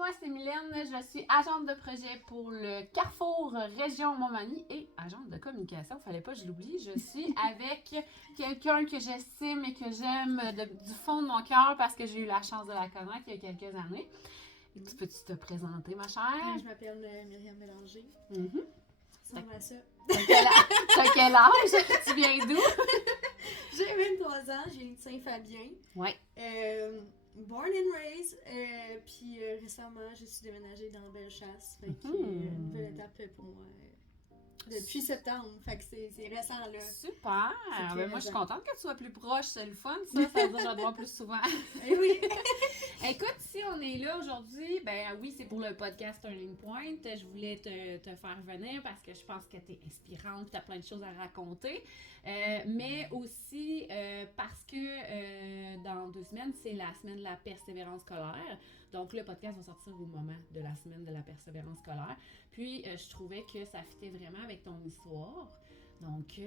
moi c'est Mylène, je suis agente de projet pour le Carrefour Région Montmagny et agente de communication, fallait pas que je l'oublie. Je suis avec quelqu'un que j'estime et que j'aime du fond de mon cœur parce que j'ai eu la chance de la connaître il y a quelques années. Et peux-tu te présenter, ma chère? Je m'appelle Myriam Bélanger. Ça ressemble à ça. T'as quel âge? Tu viens d'où? J'ai 23 ans, je viens de Saint-Fabien. Ouais. Born and raised. Puis récemment, je suis déménagée dans Bellechasse. Fait que une nouvelle étape pour moi. Depuis septembre. Fait que c'est récent là. Super! Ben, moi, je suis contente que tu sois plus proche. C'est le fun, ça. Ça veut dire que je vais te voir plus souvent. Eh oui! Écoute, si on est là aujourd'hui, ben oui, c'est pour le podcast Turning Point. Je voulais te faire venir parce que je pense que tu es inspirante, tu as plein de choses à raconter. Mais aussi parce que dans 2 semaines, c'est la semaine de la persévérance scolaire. Donc, le podcast va sortir au moment de la semaine de la persévérance scolaire. Puis, je trouvais que ça fitait vraiment avec ton histoire. Donc,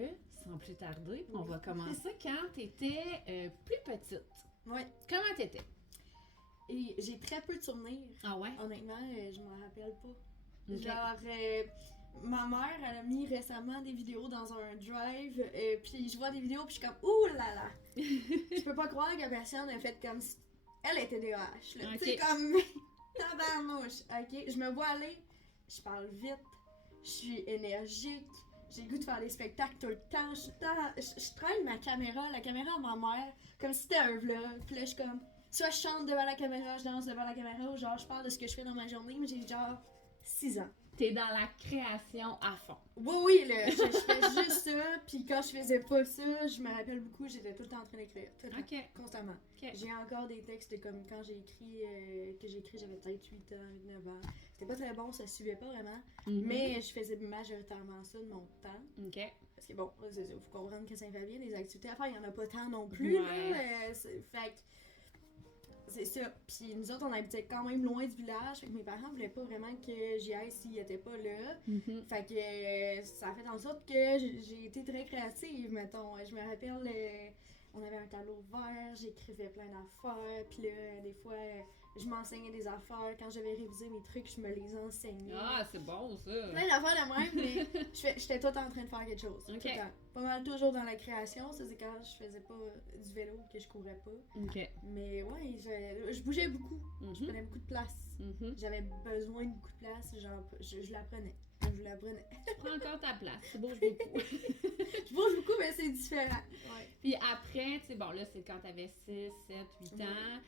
sans plus tarder, on va commencer quand tu étais plus petite. Oui. Comment tu étais? Et j'ai très peu de souvenirs. Ah ouais? Honnêtement, je m'en rappelle pas. Okay. Genre, ma mère, elle a mis récemment des vidéos dans un drive, puis je vois des vidéos, puis je suis comme, ouh là là! Je peux pas croire que la personne a fait comme si elle était TDAH, là. Okay. C'est comme, tabarnouche, ok? Je me vois aller, je parle vite, je suis énergique, j'ai le goût de faire des spectacles tout le temps, je traîne la caméra à ma mère, comme si c'était un vlog, puis là, je suis comme, soit je chante devant la caméra, je danse devant la caméra, ou genre je parle de ce que je fais dans ma journée, mais j'ai genre 6 ans. T'es dans la création à fond. Oui, là, je fais juste ça, puis quand je faisais pas ça, je me rappelle beaucoup, j'étais tout le temps en train d'écrire, tout le temps, constamment. Okay. J'ai encore des textes comme quand j'ai écrit, j'avais peut-être 8 ans, 9 ans. C'était pas très bon, ça suivait pas vraiment, mais je faisais majoritairement ça de mon temps. OK. Parce que bon, il faut comprendre que Saint-Fabien, des activités à faire, il y en a pas tant non plus, là, fait que c'est ça. Puis nous autres, on habitait quand même loin du village. Fait que mes parents voulaient pas vraiment que j'y aille s'ils étaient pas là. Fait que ça a fait en sorte que j'ai été très créative, mettons. Je me rappelle, on avait un tableau vert, j'écrivais plein d'affaires. Puis là, des fois, je m'enseignais des affaires. Quand j'avais révisé mes trucs, je me les enseignais. Ah, c'est bon ça! Plein d'affaires de même, mais j'étais tout en train de faire quelque chose. Okay. Tout le temps. Pas mal toujours dans la création. Ça, c'est quand je faisais pas du vélo que je courais pas. OK. Mais ouais, je bougeais beaucoup. Je prenais beaucoup de place. J'avais besoin de beaucoup de place. Genre, je la prenais. Je la prenais. Tu prends encore ta place. Tu bouges beaucoup. Je bouge beaucoup, mais c'est différent. Ouais. Puis après, tu sais, bon, là, c'est quand t'avais 6, 7, 8 ans.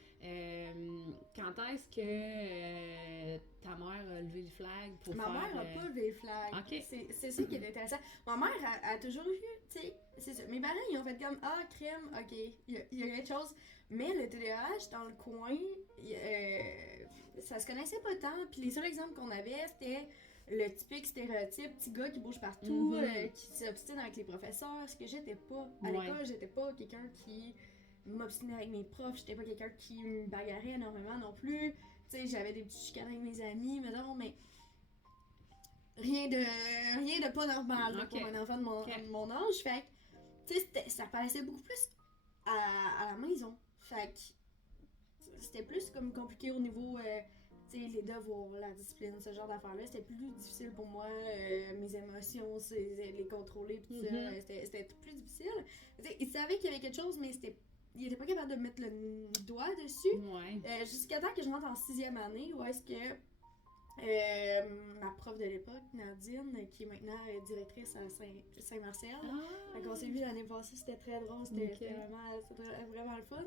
Quand est-ce que ta mère a levé le flag pour Ma mère n'a pas levé le flag. Okay. C'est ça qui est intéressant. Ma mère a toujours eu, tu sais, c'est ça. Mes parents, ils ont fait comme, ah, crème, ok, il y a quelque chose. Mais le TDAH, dans le coin, ça se connaissait pas tant. Puis les seuls exemples qu'on avait, c'était le typique stéréotype, petit gars qui bouge partout, qui s'obstine avec les professeurs. Ce que j'étais pas. À l'école, j'étais pas quelqu'un qui m'obstinait avec mes profs. J'étais pas quelqu'un qui me bagarrait énormément non plus. Tu sais, j'avais des petits chicanes avec mes amis, mais rien de pas normal là, pour un enfant de mon âge. Fait que, tu sais, ça paraissait beaucoup plus à la maison. Fait que c'était plus comme compliqué au niveau, tu sais, les devoirs, la discipline, ce genre d'affaires-là. C'était plus difficile pour moi, mes émotions, les contrôler, pis tout ça. C'était plus difficile. T'sais, il savait qu'il y avait quelque chose, mais il était pas capable de mettre le doigt dessus. Jusqu'à temps que je rentre en 6e année, où est-ce que ma prof de l'époque, Nadine, qui est maintenant directrice à Saint-Marcel. Donc on s'est vu l'année passée, c'était très drôle, c'était vraiment le fun.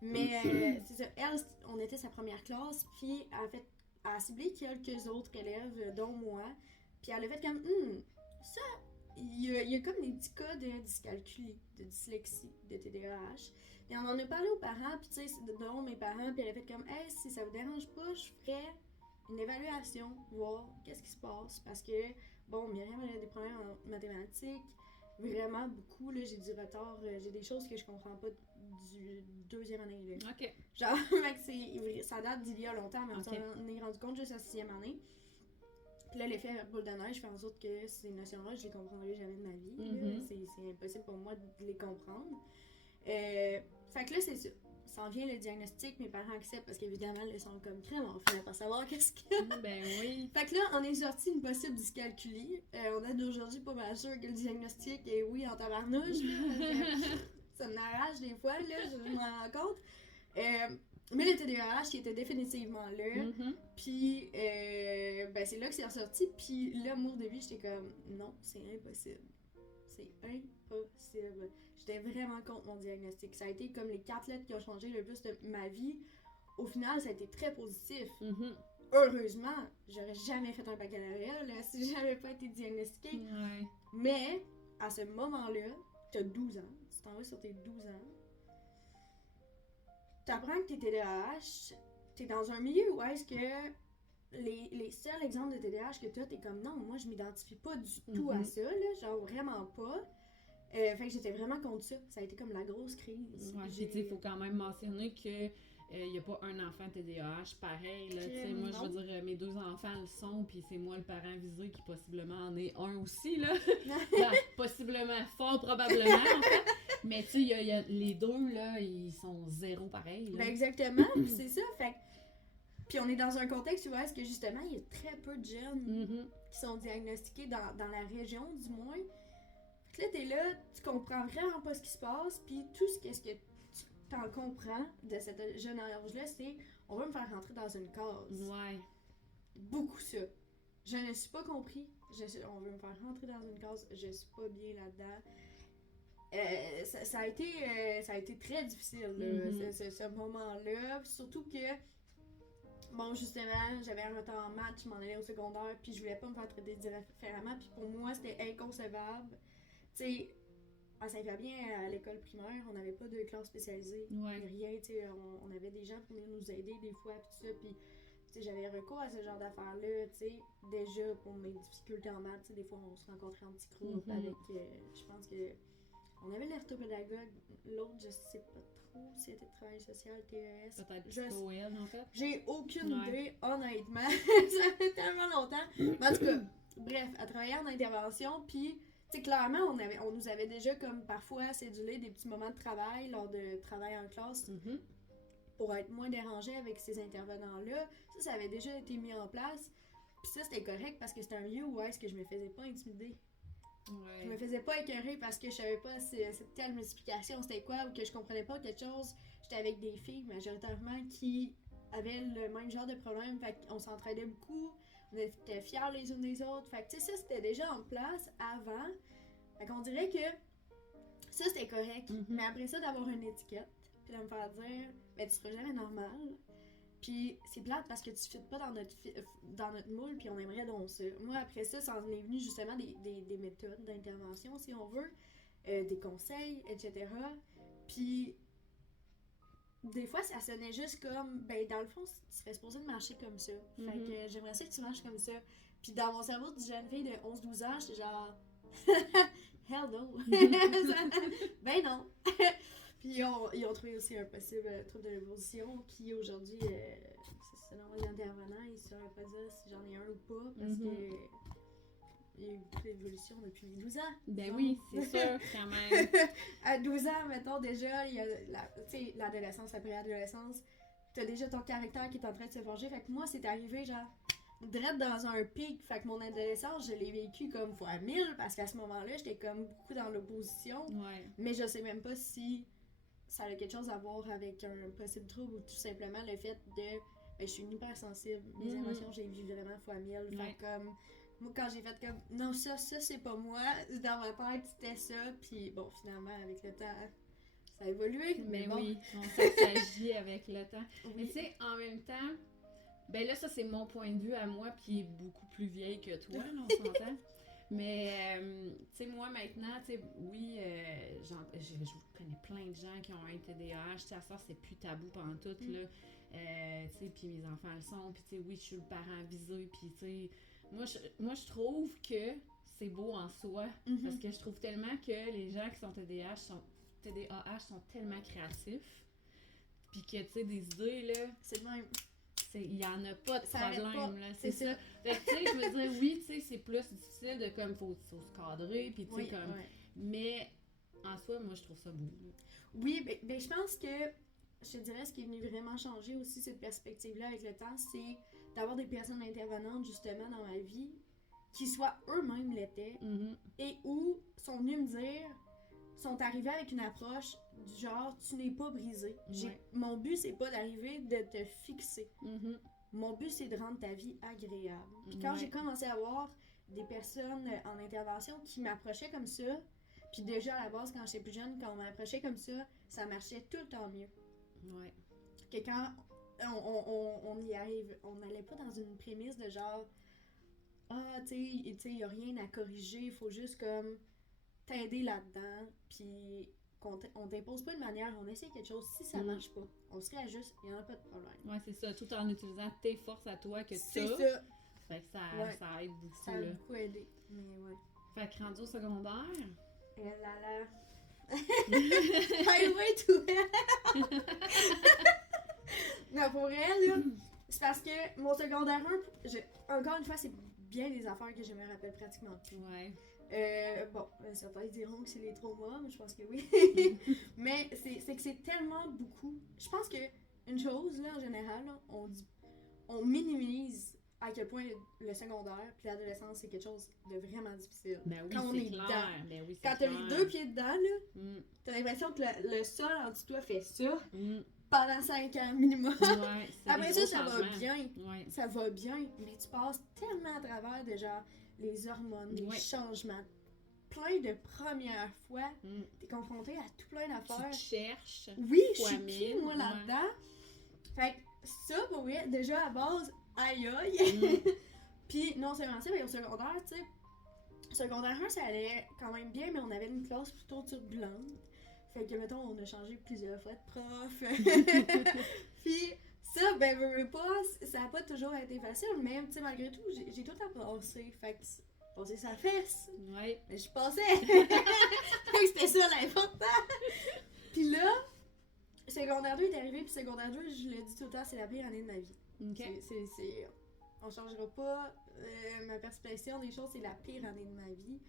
Mais c'est ça, elle, on était sa première classe, puis elle a ciblé quelques autres élèves, dont moi, puis elle a fait comme, ça, il y a comme des petits cas de dyscalculie, de dyslexie, de TDAH. Et on en a parlé aux parents, puis tu sais, dont mes parents, puis elle a fait comme, hey, si ça vous dérange pas, je ferais une évaluation, voir qu'est-ce qui se passe, parce que, bon, Myriam, elle a des problèmes en mathématiques, vraiment beaucoup, là, j'ai du retard, j'ai des choses que je comprends pas du 2e année, là. OK. Genre, ça date d'il y a longtemps, mais on s'en est rendu compte juste à 6e année. Puis là, l'effet boule de neige fait en sorte que ces notions-là, je les comprendrai jamais de ma vie, c'est impossible pour moi de les comprendre. Fait que là, c'est ça. s'en vient le diagnostic, mes parents acceptent parce qu'évidemment, ils sont comme crème, on finit par savoir qu'est-ce qu'il y a. Ben oui. Fait que là, on est sorti une possible dyscalculie. On est d'aujourd'hui pas mal sûr que le diagnostic est oui en tabarnouche. Là, ça m'arrache des fois, là, je m'en rends compte. Mais le TDAH, qui était définitivement là. Puis, ben c'est là que c'est ressorti. Puis là, moi, au début, j'étais comme, non, c'est impossible. C'est impossible. J'étais vraiment contre mon diagnostic. Ça a été comme les 4 lettres qui ont changé le plus de ma vie. Au final, ça a été très positif. Heureusement, j'aurais jamais fait un baccalauréat là, si j'avais pas été diagnostiquée. Ouais. Mais, à ce moment-là, t'as 12 ans. Tu t'en vas sur tes 12 ans. T'apprends que t'es TDAH. T'es dans un milieu où est-ce que les seuls exemples de TDAH que t'as, t'es comme non, moi je m'identifie pas du tout à ça, là, genre vraiment pas. Fait que j'étais vraiment contre ça. Ça a été comme la grosse crise. Ouais, puis il faut quand même mentionner que il n'y a pas un enfant TDAH pareil. Là, moi, je veux dire, mes 2 enfants le sont, puis c'est moi le parent visé qui possiblement en est un aussi. Là. Ben, possiblement, fort probablement, en fait. Mais tu sais, y a les 2, là, ils sont 0 pareil. Là. Ben exactement, c'est ça. Fait puis on est dans un contexte où est-ce que justement, il y a très peu de jeunes qui sont diagnostiqués dans la région, du moins. Fait que là, t'es là, tu comprends vraiment pas ce qui se passe, puis tout ce que tu t'en comprends de cette jeune âge-là, c'est on veut me faire rentrer dans une case. Ouais. Beaucoup ça. Je ne suis pas compris. On veut me faire rentrer dans une case, je suis pas bien là-dedans. Ça a été très difficile, là, ce moment-là. Surtout que, bon, justement, j'avais un retard en maths, je m'en allais au secondaire, puis je voulais pas me faire traiter différemment, puis pour moi, c'était inconcevable. Tu sais, à Saint-Fabien, à l'école primaire, on n'avait pas de classe spécialisée, rien, tu sais, on avait des gens pour venir nous aider des fois, puis tout ça, puis tu sais, j'avais recours à ce genre d'affaires-là, tu sais, déjà pour mes difficultés en maths, tu sais, des fois, on se rencontrait en petits groupes avec, je pense que on avait l'orthopédagogue, l'autre, je sais pas trop si c'était travail social, TES. Peut-être psycho-éd, en fait. J'ai aucune idée, honnêtement. Ça fait tellement longtemps. Mais en tout cas, bref, elle travaillait en intervention, puis, tu sais, clairement, on nous avait déjà, comme parfois, cédulé des petits moments de travail lors de travail en classe pour être moins dérangé avec ces intervenants-là. Ça avait déjà été mis en place. Puis ça, c'était correct parce que c'était un lieu où est-ce que je me faisais pas intimider. Ouais. Je me faisais pas écœurer parce que je savais pas cette telle multiplication c'était quoi ou que je comprenais pas quelque chose. J'étais avec des filles majoritairement qui avaient le même genre de problème, fait qu'on s'entraidait beaucoup, on était fiers les unes des autres, fait que tu sais ça c'était déjà en place avant, fait qu'on dirait que ça c'était correct, mais après ça d'avoir une étiquette, puis de me faire dire ben tu seras jamais normal. Puis c'est plate parce que tu fites pas dans notre moule, puis on aimerait donc ça. Moi, après ça, ça en est venu justement des méthodes d'intervention, si on veut, des conseils, etc. Puis des fois, ça sonnait juste comme, ben dans le fond, tu serais supposé de marcher comme ça. Fait que j'aimerais ça que tu marches comme ça. Puis dans mon cerveau de jeune fille de 11-12 ans, j'étais genre, hell no! Ben non! Puis ils ont trouvé aussi un possible trouble de l'évolution qui aujourd'hui, selon les intervenants, ils ne sauraient pas dire si j'en ai un ou pas parce que il y a eu beaucoup d'évolution depuis 12 ans. Ben oui, c'est sûr, quand même. À 12 ans, mettons, déjà, il y a l'adolescence, la préadolescence, t'as déjà ton caractère qui est en train de se forger. Fait que moi, c'est arrivé genre direct dans un pic. Fait que mon adolescence, je l'ai vécu comme fois 1000 parce qu'à ce moment-là, j'étais comme beaucoup dans l'opposition. Ouais. Mais je sais même pas si ça a quelque chose à voir avec un possible trouble ou tout simplement le fait de ben, je suis hypersensible, mes émotions j'ai vu vraiment fois 1000. Fait comme moi quand j'ai fait comme non ça c'est pas moi, dans ma tête c'était ça, puis bon finalement avec le temps ça a évolué. Mais bon. oui, on s'agit avec le temps. Oui. Mais tu sais, en même temps, ben là ça c'est mon point de vue à moi qui est beaucoup plus vieille que toi, là, on s'entend. Mais, tu sais, moi, maintenant, tu sais, oui, je connais plein de gens qui ont un TDAH. Tu sais, à ça, c'est plus tabou pantoute, là. Tu sais, puis mes enfants le sont. Puis, tu sais, oui, je suis le parent visé. Puis, tu sais, moi, je trouve que c'est beau en soi. Parce que je trouve tellement que les gens qui sont TDAH sont tellement créatifs. Puis que, tu sais, des idées, là... C'est le même. Il n'y en a pas de ça problème, là, c'est ça. ça. Fait que, tu sais, je veux dire, oui, tu sais, c'est plus difficile de, comme, faut se cadrer, puis tu sais, Oui, comme... ouais. Mais, en soi, moi, je trouve ça beau. Oui, ben je pense que je te dirais, ce qui est venu vraiment changer aussi cette perspective-là avec le temps, c'est d'avoir des personnes intervenantes justement dans ma vie qui soit eux-mêmes l'étaient et où sont venus me dire, sont arrivés avec une approche du genre tu n'es pas brisé. Mon but c'est pas d'arriver de te fixer. Mon but c'est de rendre ta vie agréable. Puis quand j'ai commencé à voir des personnes en intervention qui m'approchaient comme ça, puis déjà à la base quand j'étais plus jeune, quand on m'approchait comme ça marchait tout le temps mieux. Que quand on y arrive, on n'allait pas dans une prémisse de genre ah, tu sais, il n'y a rien à corriger, il faut juste comme t'aider là-dedans, puis on t'impose pas une manière, on essaie quelque chose, si ça marche pas, on se réajuste, il n'y en a pas de problème. Ouais, c'est ça, tout en utilisant tes forces à toi que tu as. C'est ça. Fait que ça aide beaucoup. Ça a beaucoup aidé, mais ouais. Fait que rendu au secondaire... Et là là... Highway to hell! Non, pour elle, là, c'est parce que mon secondaire 1, encore une fois, c'est bien des affaires que je me rappelle pratiquement plus. Bon, certains diront que c'est les traumas, mais je pense que oui. Mais c'est que c'est tellement beaucoup. Je pense que une chose, là, en général, là, on minimise à quel point le secondaire puis l'adolescence, c'est quelque chose de vraiment difficile. Ben oui, quand on est clair. dedans. Ben oui, quand t'as les 2 pieds dedans, là, t'as l'impression que le sol en dessous de toi fait ça. Pendant 5 ans minimum. Après ça va bien. Ça va bien. Mais tu passes tellement à travers de genre les hormones, les changements, plein de premières fois. T'es confronté à tout plein d'affaires. Tu cherches. Oui, je suis qui, moi, là-dedans. Fait que ça, pour vrai, déjà à base, aïe aïe. Puis non seulement ça, mais au secondaire, tu sais, secondaire 1, ça allait quand même bien, mais on avait une classe plutôt turbulente. Fait que, mettons, on a changé plusieurs fois de prof. Puis, ça, ben, veux pas, ça a pas toujours été facile, mais, tu sais, malgré tout, j'ai tout à passer. Fait que, passer sa fesse. Mais je passais. Fait que c'était ça l'important. Puis là, secondaire 2 est arrivé, puis secondaire 2, je le dis tout le temps, c'est la pire année de ma vie. On changera pas ma perception des choses, c'est la pire année de ma vie.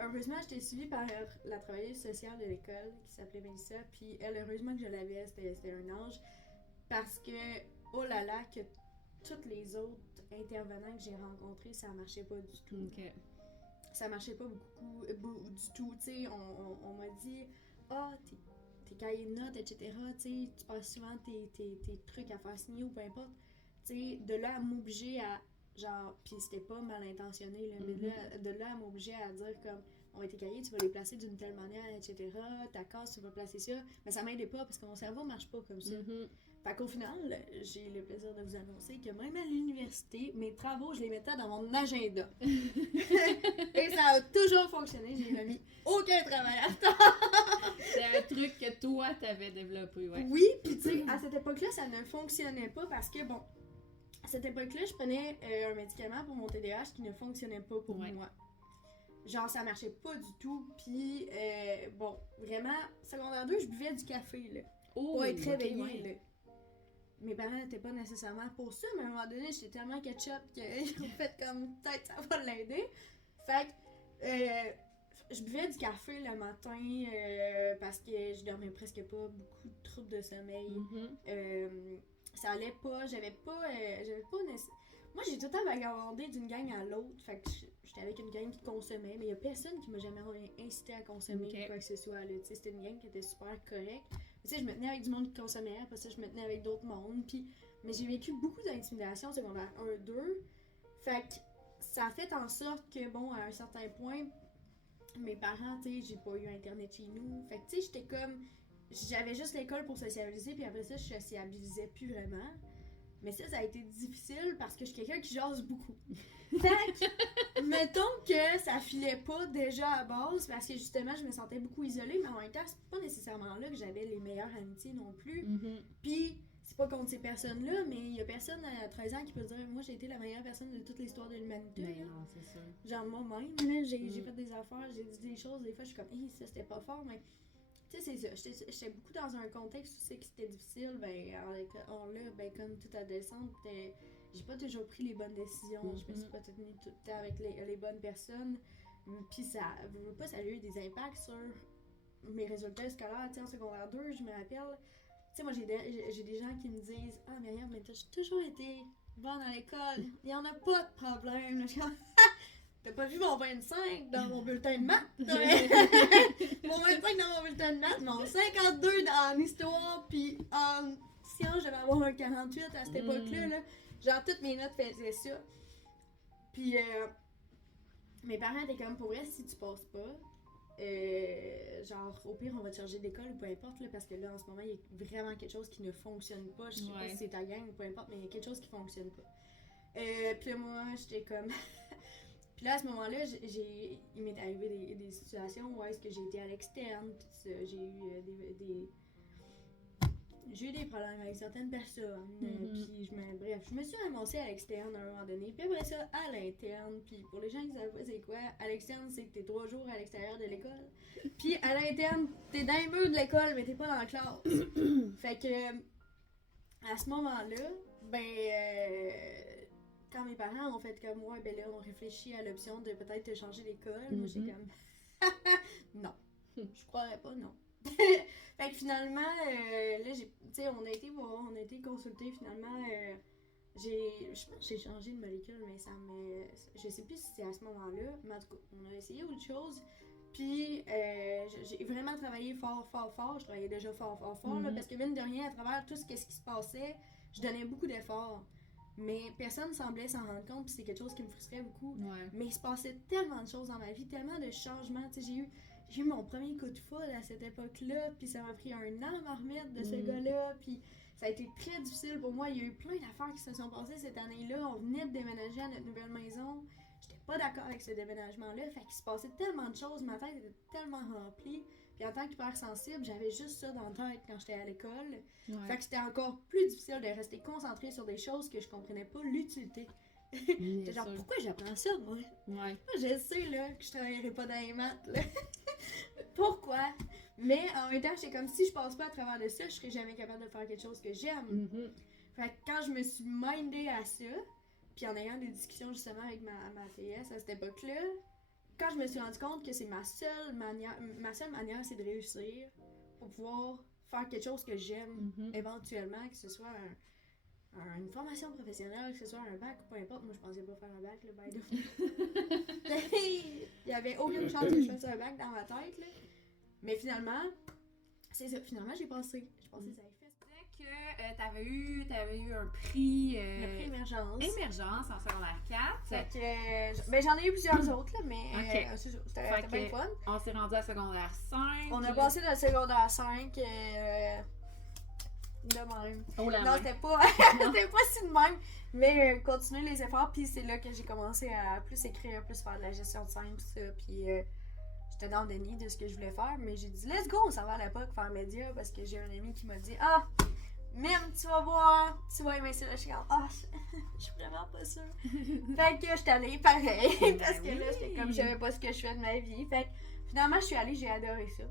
Heureusement, j'étais suivie par la travailleuse sociale de l'école qui s'appelait Mélissa, puis elle, heureusement que je l'avais, c'était un ange, parce que, oh là là, que tous les autres intervenants que j'ai rencontrés, ça marchait pas du tout. Ça marchait pas beaucoup du tout, tu sais, on m'a dit « Ah, tes cahiers de notes, etc., tu sais, tu passes souvent tes trucs à faire signer ou peu importe. » Tu sais, de là à m'obliger à genre, pis c'était pas mal intentionné, là, mais de là à m'obliger à dire comme, on va tes cahiers, tu vas les placer d'une telle manière, etc. Ta case, tu vas placer ça. Mais ça m'aidait pas parce que mon cerveau marche pas comme ça. Fait qu'au final, j'ai le plaisir de vous annoncer que même à l'université, mes travaux, je les mettais dans mon agenda. Et ça a toujours fonctionné, j'ai remis aucun travail à temps. C'est un truc que toi, t'avais développé, Oui, pis tu sais, à cette époque-là, ça ne fonctionnait pas parce que, bon, à cette époque-là, je prenais un médicament pour mon TDAH qui ne fonctionnait pas pour moi. Genre, ça marchait pas du tout. Puis, bon, vraiment, secondaire 2, je buvais du café, là. Pour être réveillée, là. Mes parents n'étaient pas nécessairement pour ça, mais à un moment donné, j'étais tellement ketchup qu'ils ont fait comme, peut-être ça va l'aider. Fait que, je buvais du café le matin parce que je dormais presque pas, beaucoup de troubles de sommeil. Ça allait pas, j'avais pas moi j'ai tout le temps vagabondé d'une gang à l'autre, fait que j'étais avec une gang qui consommait, mais il y a personne qui m'a jamais incité à consommer quoi que ce soit, là, tu sais, c'était une gang qui était super correcte. Tu sais, je me tenais avec du monde qui consommait, après ça je me tenais avec d'autres mondes, puis mais j'ai vécu beaucoup d'intimidation secondaire 1-2, fait que ça a fait en sorte que, bon, à un certain point, mes parents, tu sais, j'ai pas eu internet chez nous, fait que tu sais, j'étais comme, j'avais juste l'école pour sociabiliser, puis après ça, je sociabilisais plus vraiment. Mais ça a été difficile parce que je suis quelqu'un qui jase beaucoup. Fait que, mettons que ça filait pas déjà à base parce que justement, je me sentais beaucoup isolée, mais en même temps, c'est pas nécessairement là que j'avais les meilleures amitiés non plus. Puis, c'est pas contre ces personnes-là, mais il y a personne à 13 ans qui peut dire « Moi, j'ai été la meilleure personne de toute l'histoire de l'humanité. » Mais non, c'est ça. Genre, moi-même, là, j'ai fait des affaires, j'ai dit des choses, des fois, je suis comme « Hey, ça, c'était pas fort, mais... » Tu sais, c'est ça. J'étais beaucoup dans un contexte où c'est que c'était difficile. Ben, là, ben, comme toute adolescente, j'ai pas toujours pris les bonnes décisions. Je me suis pas tenue tout le temps avec les bonnes personnes. Puis ça a eu des impacts sur mes résultats scolaires. Tu sais, en secondaire 2, je me rappelle, sais, moi, j'ai des gens qui me disent « Ah, Myriam, mais t'as toujours été bonne à l'école. Il y en a pas de problème. » Je suis comme « T'as pas vu mon 25 dans mon bulletin de maths? » Mon 25 dans mon bulletin de maths, mon 52 en histoire, puis en sciences, je devais avoir un 48 à cette époque-là. Là. Genre, toutes mes notes faisaient ça. Puis, mes parents étaient comme, pour vrai, si tu passes pas, genre, au pire, on va te charger d'école ou peu importe, là, parce que là, en ce moment, il y a vraiment quelque chose qui ne fonctionne pas. Je sais pas si c'est ta gang ou peu importe, mais il y a quelque chose qui fonctionne pas. Puis là, moi, j'étais comme... Puis là, à ce moment-là, il m'est arrivé des situations où est-ce que j'ai été à l'externe, puis j'ai eu des problèmes avec certaines personnes, puis je me suis ramassée à l'externe à un moment donné, puis après ça, à l'interne, puis pour les gens qui savent pas c'est quoi, à l'externe, c'est que t'es 3 jours à l'extérieur de l'école, puis à l'interne, t'es dans les murs de l'école, mais t'es pas dans la classe. Fait que, à ce moment-là, quand mes parents ont fait comme moi, ben là, on réfléchit à l'option de peut-être te changer d'école, moi j'étais comme, non, je croirais pas, non. Fait que finalement, là, on a été voir, on a été consulter finalement. Je pense que j'ai changé de molécule, mais je sais plus si c'est à ce moment-là, mais en tout cas, on a essayé autre chose. Puis, j'ai vraiment travaillé fort. Je travaillais déjà fort, là, parce que mine de rien, à travers tout ce qui se passait, je donnais beaucoup d'efforts. Mais personne ne semblait s'en rendre compte, puis c'est quelque chose qui me frustrait beaucoup. Ouais. Mais il se passait tellement de choses dans ma vie, tellement de changements. Tu sais, j'ai eu mon premier coup de foudre à cette époque-là, puis ça m'a pris 1 an à m'en remettre de ce gars-là, puis ça a été très difficile pour moi. Il y a eu plein d'affaires qui se sont passées cette année-là. On venait de déménager à notre nouvelle maison. J'étais pas d'accord avec ce déménagement-là, fait qu'il se passait tellement de choses, ma tête était tellement remplie. Puis en tant qu'hypersensible, j'avais juste ça dans la tête quand j'étais à l'école. Ouais. Fait que c'était encore plus difficile de rester concentrée sur des choses que je comprenais pas l'utilité. J'étais genre, pourquoi j'apprends ça, moi? Ouais. Moi, je sais, là, que je travaillerai pas dans les maths, là. Pourquoi? Mais en même temps, j'étais comme, si je passe pas à travers de ça, je serais jamais capable de faire quelque chose que j'aime. Fait que quand je me suis mindée à ça, puis en ayant des discussions justement avec ma TS à cette époque-là, quand je me suis rendu compte que c'est ma seule manière, c'est de réussir pour pouvoir faire quelque chose que j'aime éventuellement, que ce soit une formation professionnelle, que ce soit un bac ou peu importe. Moi, je pensais pas faire un bac, là, by the way. Il y avait aucune chance que je fasse un bac dans ma tête, là. Mais finalement, c'est ça. Finalement, j'ai passé. Ça avait fait. Tu disais que t'avais eu un prix... Le prix émergence. Émergence en secondaire 4. Fait que, j'en ai eu plusieurs autres, là, mais c'était bien fun. On s'est rendu à secondaire 5. On a passé de secondaire 5 de même. Oh là non, c'était pas si de même, mais continuer les efforts, puis c'est là que j'ai commencé à plus écrire, plus faire de la gestion de scène, tout ça, puis j'étais dans le déni de ce que je voulais faire, mais j'ai dit let's go, on s'en va à l'époque faire média, parce que j'ai un ami qui m'a dit même tu vas voir, tu vas aimer ça. Je suis comme je suis vraiment pas sûre. Fait que j'étais allée pareil, parce que là j'étais comme je savais pas ce que je fais de ma vie, fait que finalement je suis allée, j'ai adoré ça.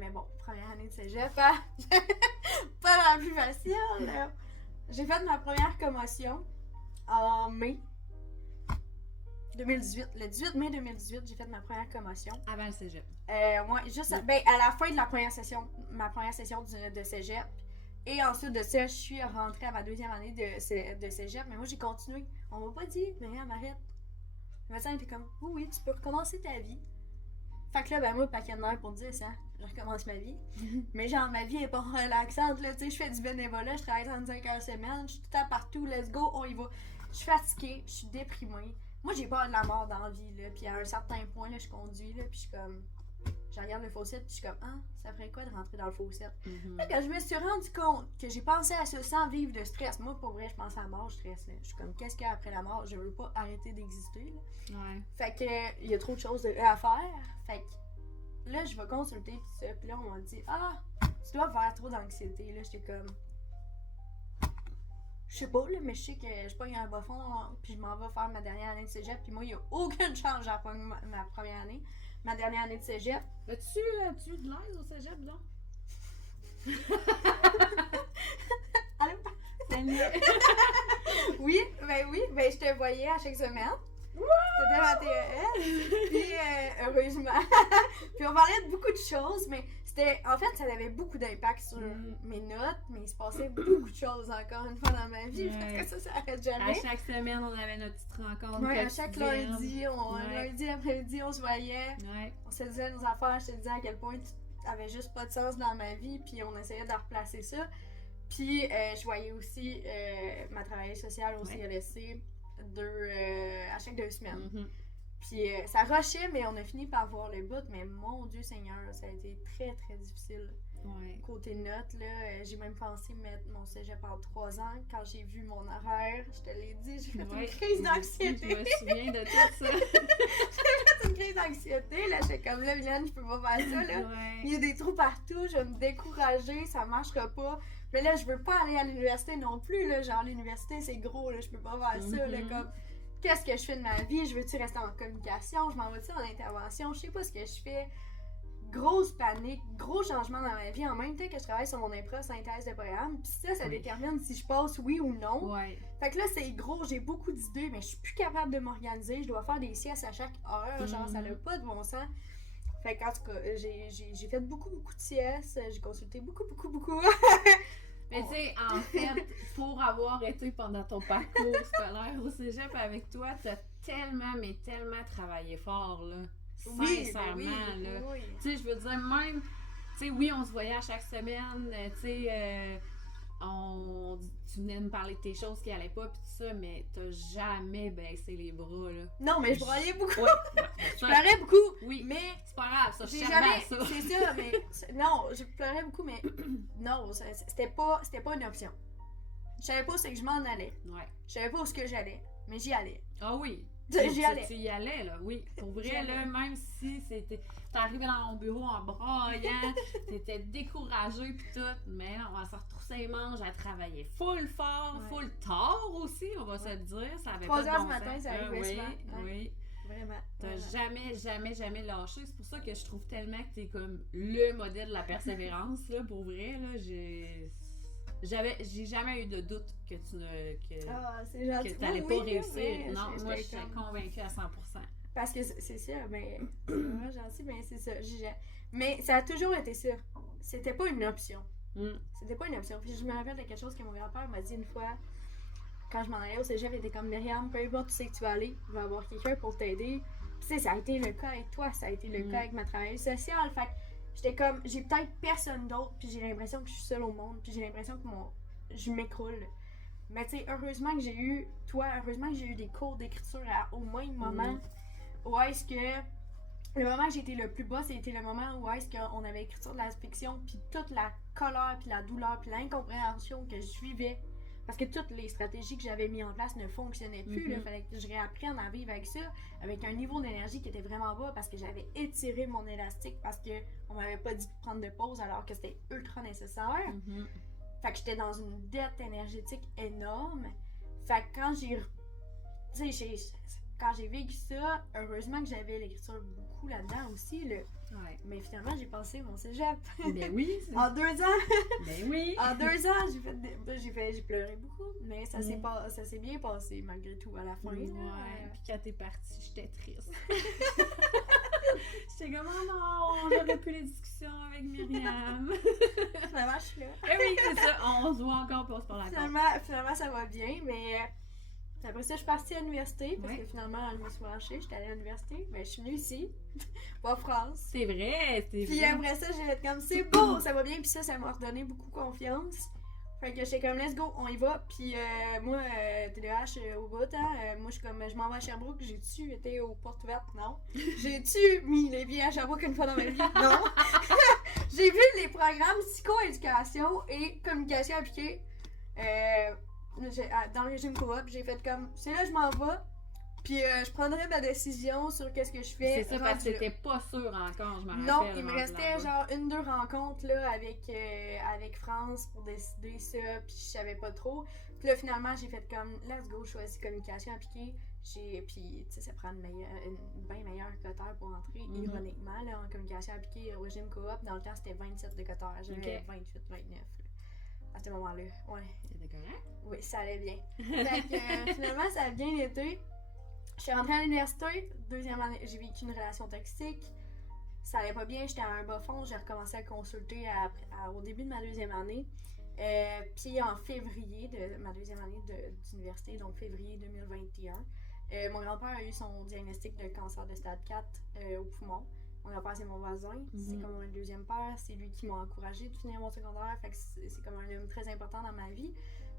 Mais bon, première année de cégep, pas la plus facile. J'ai fait ma première commotion en mai 2018. Le 18 mai 2018, j'ai fait ma première commotion. Avant le cégep. Moi, juste à la fin de ma première session de cégep. Et ensuite de ça, je suis rentrée à ma 2e année de cégep. Mais moi, j'ai continué. On m'a pas dit, mais m'arrête. Le médecin était comme, oui, tu peux recommencer ta vie. Fait que là, moi, paquet de nerfs pour 10 ans, je recommence ma vie. Mais genre, ma vie est pas relaxante, là, tu sais, je fais du bénévolat, je travaille 35 heures semaine, je suis tout le temps partout, let's go, on y va. Je suis fatiguée, je suis déprimée. Moi, j'ai peur de la mort dans la vie, là, puis à un certain point, là, je conduis, là, puis je suis comme... Je regarde le faucet, puis je suis comme, ça ferait quoi de rentrer dans le faucet? Là, quand je me suis rendu compte que j'ai pensé à ça sans vivre de stress, moi, pour vrai, je pense à la mort, je stresse, là. Je suis comme, qu'est-ce qu'il y a après la mort? Je veux pas arrêter d'exister, là. Ouais. Fait que, il y a trop de choses à faire. Fait que, là, je vais consulter, tout ça, puis là, on m'a dit, tu dois avoir trop d'anxiété, là. J'étais comme, je sais pas, là, mais je sais que je pogne un bas fond, puis je m'en vais faire ma dernière année de cégep, puis moi, il y a aucune chance, j'en pogne ma première année. Ma dernière année de cégep. As-tu eu de l'aise au cégep, donc? Allô? Oui, je te voyais à chaque semaine. C'était devant TES. Puis, heureusement. Puis, on parlait de beaucoup de choses, mais En fait, ça avait beaucoup d'impact sur mes notes, mais il se passait beaucoup de choses encore une fois dans ma vie, parce que ça arrête jamais. À chaque semaine, on avait notre petite rencontre. Ouais, à chaque lundi, lundi après-midi, on se voyait. Ouais. On se disait nos affaires, je te disais à quel point tu avais juste pas de sens dans ma vie, puis on essayait de replacer ça. Puis je voyais aussi ma travailleuse sociale au CLSC à chaque 2 semaines. Mm-hmm. Puis ça rushait, mais on a fini par voir le bout. Mais mon Dieu Seigneur, ça a été très très difficile. Ouais. Côté notes, là, j'ai même pensé mettre mon cégep en 3 ans. Quand j'ai vu mon horaire, je te l'ai dit, j'ai fait une crise d'anxiété. Je me souviens de tout ça. J'ai fait une crise d'anxiété. Là, j'étais comme là, Mylène, je peux pas faire ça. Là. Ouais. Il y a des trous partout, je vais me décourager, ça marchera pas. Mais là, je veux pas aller à l'université non plus. Là. Genre, l'université, c'est gros, là, je peux pas faire ça. Là, comme, qu'est-ce que je fais de ma vie? Je veux-tu rester en communication? Je m'en vais-tu en intervention? Je sais pas ce que je fais. Grosse panique, gros changement dans ma vie en même temps que je travaille sur mon épreuve synthèse de programme. Puis ça détermine si je passe oui ou non. Ouais. Fait que là, c'est gros, j'ai beaucoup d'idées, mais je suis plus capable de m'organiser. Je dois faire des siestes à chaque heure. Genre, ça n'a pas de bon sens. Fait qu'en tout cas, j'ai fait beaucoup de siestes. J'ai consulté beaucoup. Mais tu sais, en fait, pour avoir été pendant ton parcours scolaire au cégep avec toi, t'as tellement travaillé fort, là. Sincèrement, là. Oui. Tu sais, je veux dire, même, tu sais, oui, on se voyait à chaque semaine, tu sais, tu venais me parler de tes choses qui allaient pas, pis tout ça, mais t'as jamais baissé les bras, là. Non, mais je braillais beaucoup. Ouais, je pleurais beaucoup. Oui, mais c'est pas grave, ça, je j'ai savais jamais. ça. C'est ça, mais. Non, je pleurais beaucoup, mais. Non, c'était pas une option. Je savais pas où c'est que je m'en allais. Ouais. Je savais pas où c'est que j'allais, mais j'y allais. Ah oui. J'y allais. Tu y allais, là, oui. Pour vrai, là, même si c'était. T'arrivais dans mon bureau en braillant, t'étais découragée pis tout, mais on va se retrousser les manches, à travailler full fort, full tard aussi, on va se le dire. Ça avait 3 pas heures de du matin, ça arrivait souvent. Oui. Vraiment. T'as jamais lâché. C'est pour ça que je trouve tellement que t'es comme le modèle de la persévérance, là, pour vrai, là. J'ai jamais eu de doute que tu ne t'allais pas réussir. Non, moi je suis convaincue à 100%. Parce que c'est ça, mais c'est vraiment gentil, mais c'est ça. Mais ça a toujours été ça. C'était pas une option. C'était pas une option. Puis je me rappelle de quelque chose que mon grand-père m'a dit une fois, quand je m'en allais au cégep, il était comme Myriam, peu importe où tu sais que tu vas aller, il va y avoir quelqu'un pour t'aider. Puis tu sais, ça a été le cas avec toi, ça a été le cas avec ma travailleuse sociale. Fait que j'étais comme, j'ai peut-être personne d'autre, puis j'ai l'impression que je suis seule au monde, puis j'ai l'impression que je m'écroule. Mais tu sais, heureusement que j'ai eu des cours d'écriture au moins un moment où est-ce que le moment que j'ai été le plus bas, c'était le moment où est-ce qu'on avait écriture de la fiction, puis toute la colère, puis la douleur, puis l'incompréhension que je vivais. Parce que toutes les stratégies que j'avais mis en place ne fonctionnaient plus. Il fallait que je réapprenne à vivre avec ça, avec un niveau d'énergie qui était vraiment bas parce que j'avais étiré mon élastique parce qu'on m'avait pas dit de prendre de pause alors que c'était ultra nécessaire. Fait que j'étais dans une dette énergétique énorme. Fait que quand j'ai vécu ça, heureusement que j'avais l'écriture beaucoup là-dedans aussi, là. Ouais. Mais finalement, j'ai passé mon cégep. Ben oui. En 2 ans. Ben oui. En 2 ans, j'ai pleuré beaucoup, mais ça s'est bien passé malgré tout à la fin. Ouais. Puis quand t'es partie, j'étais triste. J'étais comme, oh non, j'aurais plus les discussions avec Myriam. Finalement, je suis là. Eh oui, c'est ça. On se voit encore pour se parler encore. Finalement, ça va bien, mais après ça, je suis partie à l'université parce que finalement, je me suis branchée, j'étais allée à l'université, mais je suis venue ici, pas en France. C'est vrai, Puis après ça, j'ai fait comme, c'est beau, ça va bien, puis ça m'a redonné beaucoup confiance. Fait que j'étais comme, let's go, on y va. Puis moi, TDAH au bout, moi, je m'en vais à Sherbrooke. J'ai-tu été aux portes ouvertes? Non. J'ai-tu mis les pieds à Sherbrooke une fois dans ma vie? Non. J'ai vu les programmes psychoéducation et communication appliquée dans le régime coop. J'ai fait comme, c'est là que je m'en vais. Puis je prendrai ma décision sur qu'est-ce que je fais. C'est ça, parce que t'étais pas sûre encore, je m'en rappelle. Non, il me restait genre 1-2 rencontres là, avec France pour décider ça, puis je savais pas trop. Puis là, finalement, j'ai fait comme, let's go, je choisis communication appliquée. Puis, tu sais, ça prend une bien meilleure coteur pour entrer, ironiquement, là, en communication appliquée au régime coop. Dans le temps, c'était 27 de coteur. J'avais 28, 29. À ce moment-là, ouais. C'était correct? Oui, ça allait bien. Fait que finalement, ça a bien été. Je suis rentrée à l'université, 2e année, j'ai vécu une relation toxique. ça allait pas bien, j'étais à un bas fond, j'ai recommencé à consulter au début de ma deuxième année. Puis en février de ma deuxième année d'université, donc février 2021, mon grand-père a eu son diagnostic de cancer de stade 4 au poumon. Mon grand-père, c'est mon voisin, c'est comme un deuxième père, c'est lui qui m'a encouragée de finir mon secondaire, fait que c'est comme un homme très important dans ma vie.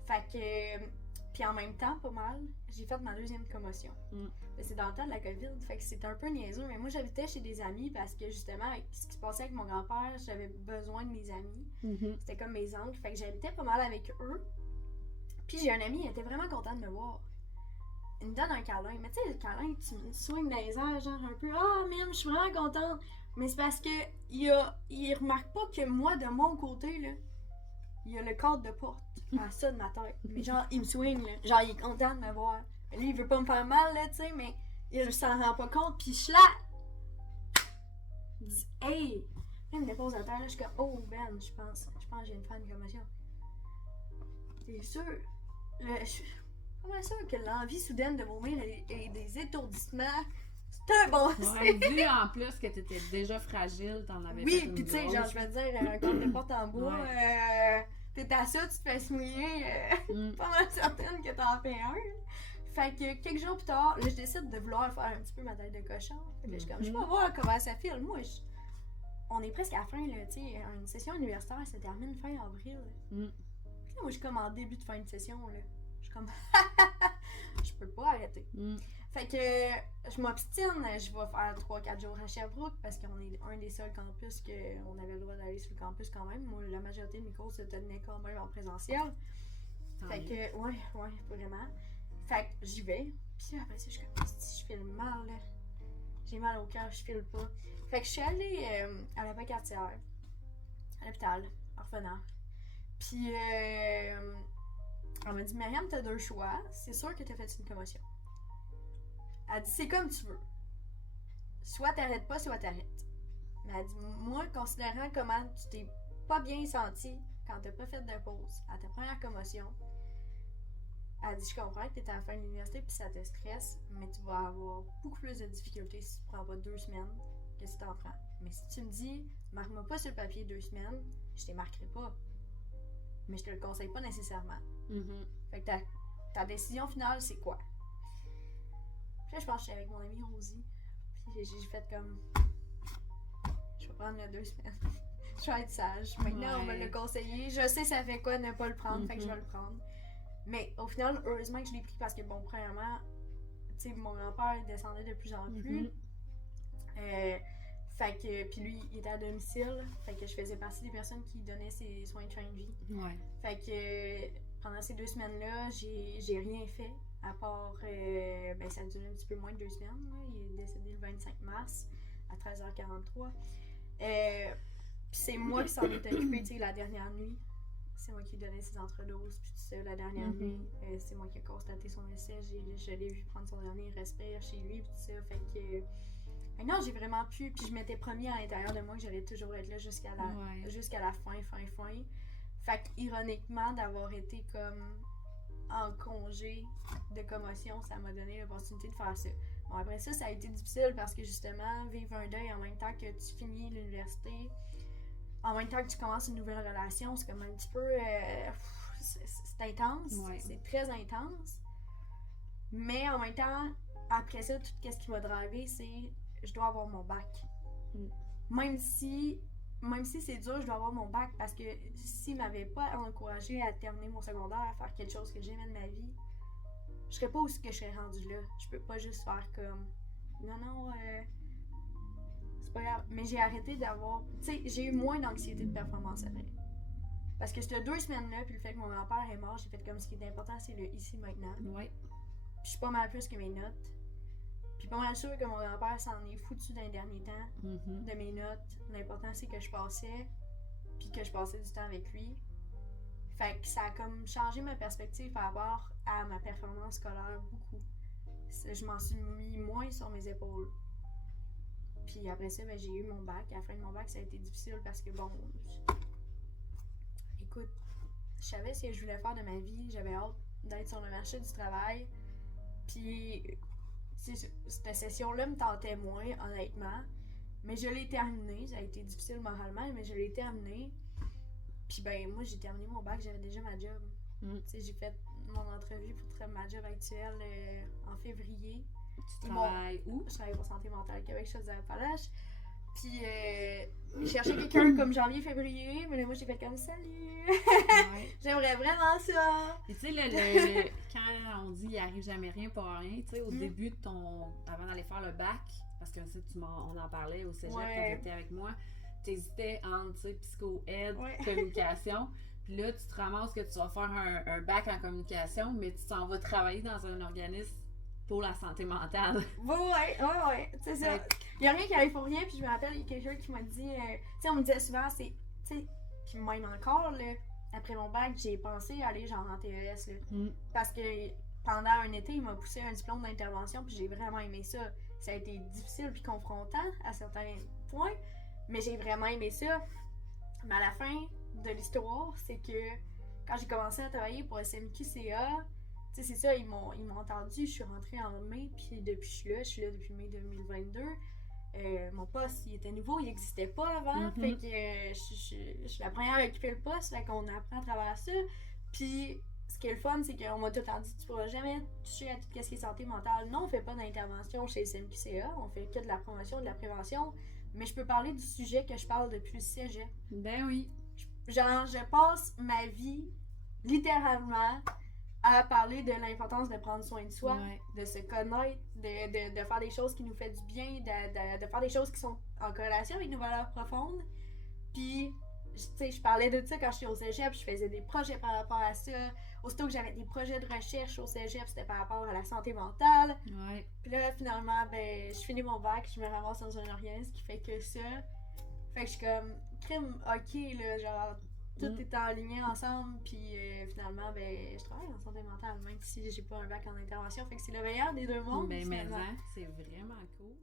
Fait que, puis en même temps, pas mal, j'ai fait ma deuxième commotion. C'est dans le temps de la COVID, fait que c'était un peu niaiseux, mais moi j'habitais chez des amis parce que justement, avec ce qui se passait avec mon grand-père, j'avais besoin de mes amis. C'était comme mes oncles, fait que j'habitais pas mal avec eux. Puis j'ai un ami, il était vraiment content de me voir. Il me donne un câlin, mais tu sais, le câlin, tu me swings dans les airs, genre un peu, ah, man, je suis vraiment contente. Mais c'est parce que il remarque pas que moi, de mon côté, là, il y a le cadre de porte à ça de ma tête. Mais genre, il me swing, là. Genre, il est content de me voir. Mais lui, il veut pas me faire mal, là, tu sais, mais il s'en rend pas compte. Puis je il dit, hey! Là, il me dépose à terre, là, je suis comme, oh, Ben, je pense que j'ai une fan de commotion. T'es sûr? Je suis pas mal sûr que l'envie soudaine de vomir et des étourdissements, c'est un bon signe. Vu en plus que t'étais déjà fragile, t'en avais fait une Oui, pis tu sais, grosse. genre, je veux dire, un cadre de porte en bois, t'es à ça, tu te fais se mouiller, pas mal certaine que t'en fais un. Fait que quelques jours plus tard, là, je décide de vouloir faire un petit peu ma tête de cochon. Fait que je suis comme, je peux voir comment ça file. Moi, on est presque à la fin, là, tu sais, une session universitaire, ça termine fin avril. Puis là, moi, je suis comme en début de fin de session, là. Je suis comme, je peux pas arrêter. Fait que je m'obstine, je vais faire 3-4 jours à Sherbrooke parce qu'on est un des seuls campus qu'on avait le droit d'aller sur le campus quand même. Moi, la majorité de mes cours se tenaient quand même en présentiel. Fait que, ouais, vraiment. Fait que j'y vais. Puis après ça, je suis comme, si je file mal, là. J'ai mal au cœur, je file pas. Fait que je suis allée à la Pacatière, à l'hôpital, en revenant. Puis, on m'a dit, Myriam, t'as 2 choix. C'est sûr que t'as fait une commotion. Elle dit, c'est comme tu veux. Soit t'arrêtes pas, soit t'arrêtes. Mais elle dit, moi, considérant comment tu t'es pas bien senti quand t'as pas fait de pause à ta première commotion, elle dit, je comprends que t'es à la fin de l'université puis ça te stresse, mais tu vas avoir beaucoup plus de difficultés si tu prends pas 2 semaines que si t'en prends. Mais si tu me dis, marque-moi pas sur le papier 2 semaines, je t'ai marquerai pas. Mais je te le conseille pas nécessairement. Fait que ta décision finale, c'est quoi? Puis là, je pense que j'étais avec mon amie Rosie. Puis j'ai fait comme, je vais prendre les 2 semaines. Je vais être sage. Maintenant, on me l'a conseillé. Je sais ça fait quoi ne pas le prendre, fait que je vais le prendre. Mais au final, heureusement que je l'ai pris parce que, bon, premièrement, tu sais, mon grand-père descendait de plus en plus. Fait que, puis lui, il était à domicile. Fait que je faisais partie des personnes qui donnaient ses soins de fin de vie. Fait que pendant ces 2 semaines-là, j'ai rien fait. À part, ben ça a duré un petit peu moins de 2 semaines. Là. Il est décédé le 25 mars à 13h43. Puis c'est moi qui s'en est occupée, tu sais, la dernière nuit. C'est moi qui donnais ses entredoses, puis tout ça, la dernière nuit. C'est moi qui ai constaté son décès. Je l'ai vu prendre son dernier respire chez lui, puis tout ça. Fait que non, j'ai vraiment pu. Puis je m'étais promis à l'intérieur de moi que j'allais toujours être là jusqu'à la fin. Fait que, ironiquement, d'avoir été comme en congé de commotion, ça m'a donné l'opportunité de faire ça. Bon, après ça, ça a été difficile parce que justement, vivre un deuil en même temps que tu finis l'université, en même temps que tu commences une nouvelle relation, c'est comme un petit peu... c'est intense, c'est très intense. Mais en même temps, après ça, tout ce qui m'a drivé, c'est je dois avoir mon bac. Même si c'est dur, je dois avoir mon bac parce que s'il m'avait pas encouragée à terminer mon secondaire, à faire quelque chose que j'aimais de ma vie, je serais pas où ce que je serais rendue là. Je peux pas juste faire comme non, c'est pas grave. Mais j'ai arrêté d'avoir, tu sais, j'ai eu moins d'anxiété de performance après. Parce que ces 2 semaines-là, puis le fait que mon grand-père est mort, j'ai fait comme ce qui est important, c'est le ici maintenant. Puis je suis pas mal plus que mes notes. Puis pas mal sûr que mon grand-père s'en est foutu dans les derniers temps de mes notes. L'important, c'est que je passais, puis que je passais du temps avec lui. Fait que ça a comme changé ma perspective par rapport à ma performance scolaire beaucoup. Je m'en suis mis moins sur mes épaules. Puis après ça, ben, j'ai eu mon bac. À la fin de mon bac, ça a été difficile parce que, bon, écoute, je savais ce que je voulais faire de ma vie. J'avais hâte d'être sur le marché du travail. Puis cette session-là me tentait moins, honnêtement. Mais je l'ai terminé, ça a été difficile moralement, mais je l'ai terminé. Puis ben, moi, j'ai terminé mon bac, j'avais déjà ma job. Tu sais, j'ai fait mon entrevue pour ma job actuelle en février. Tu travailles où? Je travaille pour Santé mentale Québec, je faisais à Appalaches. Puis, je cherchais quelqu'un comme janvier-février, mais là, moi, j'ai fait comme salut! Ouais. J'aimerais vraiment ça! Et tu sais, quand on dit il arrive jamais rien pour rien, tu sais, au début de avant d'aller faire le bac, parce que on en parlait au cégep quand tu étais avec moi, t'hésitais entre, tu sais, psycho-aide, communication. Puis là, tu te ramasses que tu vas faire un bac en communication, mais tu t'en vas travailler dans un organisme pour la santé mentale. Ouais, c'est ça. Il y a rien qui arrive pour rien, puis je me rappelle, il y a quelqu'un qui m'a dit, tu sais, on me disait souvent, tu sais, puis même encore, là, après mon bac, j'ai pensé aller genre en TES, là, parce que pendant un été, il m'a poussé un diplôme d'intervention, puis j'ai vraiment aimé ça. Ça a été difficile puis confrontant à certains points, mais j'ai vraiment aimé ça. Mais à la fin de l'histoire, c'est que quand j'ai commencé à travailler pour SMQ-CA, tu sais, c'est ça, ils m'ont entendu, je suis rentrée en mai, puis depuis je suis là depuis mai 2022. Mon poste, il était nouveau, il n'existait pas avant, fait que je suis la première à occuper le poste, fait qu'on apprend à travers ça. Puis ce qui est le fun, c'est qu'on m'a tout le temps dit, tu pourras jamais toucher à tout ce qui est santé mentale. Non, on fait pas d'intervention chez SMQ-CA, on fait que de la promotion, de la prévention, mais je peux parler du sujet que je parle depuis le cégep. Ben oui. Genre, je passe ma vie, littéralement, à parler de l'importance de prendre soin de soi, de se connaître, de faire des choses qui nous font du bien, de faire des choses qui sont en corrélation avec nos valeurs profondes. Puis, tu sais, je parlais de ça quand j'étais au cégep, je faisais des projets par rapport à ça. Aussitôt que j'avais des projets de recherche au cégep, c'était par rapport à la santé mentale. Puis là, finalement, ben, je finis mon bac, je me ramasse dans un organisme qui fait que ça. Fait que je suis comme, crime, ok, là, genre, tout est aligné ensemble, puis finalement, ben, je travaille en santé mentale, même si j'ai pas un bac en intervention. Fait que c'est le meilleur des deux mondes. Ben, mais c'est vraiment cool.